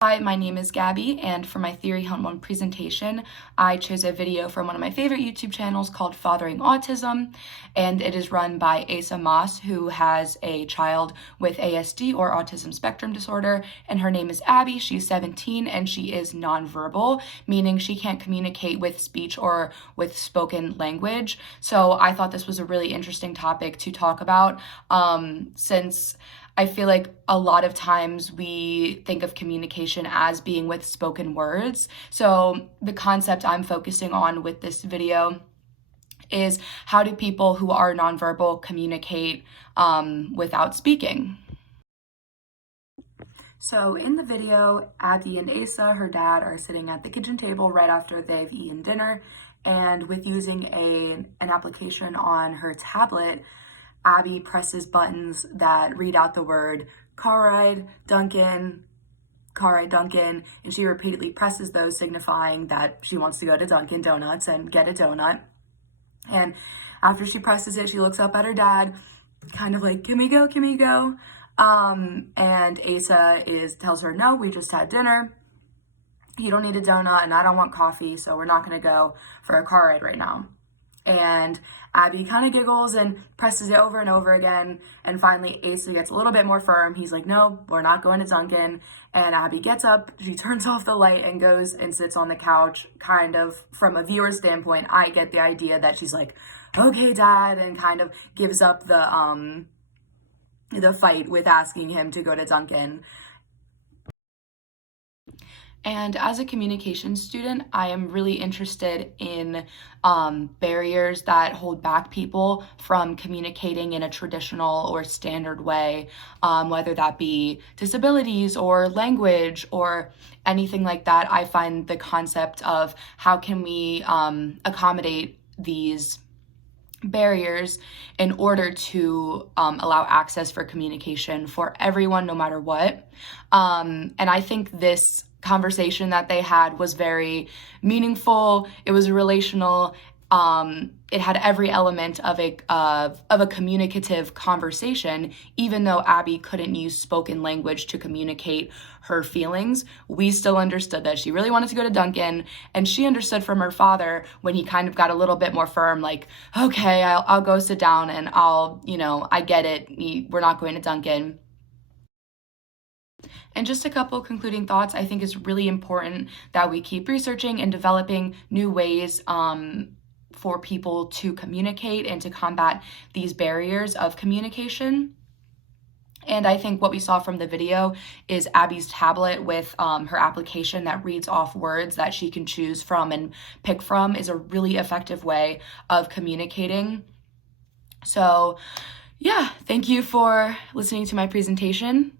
Hi, my name is Gabby, and for my Theory Hunt 1 presentation, I chose a video from one of my favorite YouTube channels called Fathering Autism, and it is run by Asa Moss, who has a child with ASD or autism spectrum disorder, and her name is Abby. She's 17, and she is nonverbal, meaning she can't communicate with speech or with spoken language. So I thought this was a really interesting topic to talk about, since I feel like a lot of times we think of communication as being with spoken words. So the concept I'm focusing on with this video is how do people who are nonverbal communicate without speaking? So in the video, Abby and Asa, her dad, are sitting at the kitchen table right after they've eaten dinner, and with using an application on her tablet, Abby presses buttons that read out the word car ride, Dunkin', and she repeatedly presses those, signifying that she wants to go to Dunkin' Donuts and get a donut. And after she presses it, she looks up at her dad, kind of like, can we go, can we go? And Asa tells her, no, we just had dinner. You don't need a donut, and I don't want coffee, so we're not gonna go for a car ride right now. And Abby kind of giggles and presses it over and over again. And finally, Asa gets a little bit more firm. He's like, no, we're not going to Dunkin'. And Abby gets up, she turns off the light and goes and sits on the couch. Kind of from a viewer standpoint, I get the idea that she's like, okay, Dad, and kind of gives up the fight with asking him to go to Dunkin'. And as a communications student, I am really interested in barriers that hold back people from communicating in a traditional or standard way, whether that be disabilities or language or anything like that. I find the concept of how can we accommodate these barriers in order to allow access for communication for everyone, no matter what. And I think this conversation that they had was very meaningful. It was relational. It had every element of a communicative conversation. Even though Abby couldn't use spoken language to communicate her feelings, we still understood that she really wanted to go to Dunkin', and she understood from her father when he kind of got a little bit more firm, like, okay, I'll go sit down and I get it. We're not going to Dunkin'. And just a couple concluding thoughts. I think it's really important that we keep researching and developing new ways for people to communicate and to combat these barriers of communication. And I think what we saw from the video is Abby's tablet with her application that reads off words that she can choose from and pick from is a really effective way of communicating. So yeah, thank you for listening to my presentation.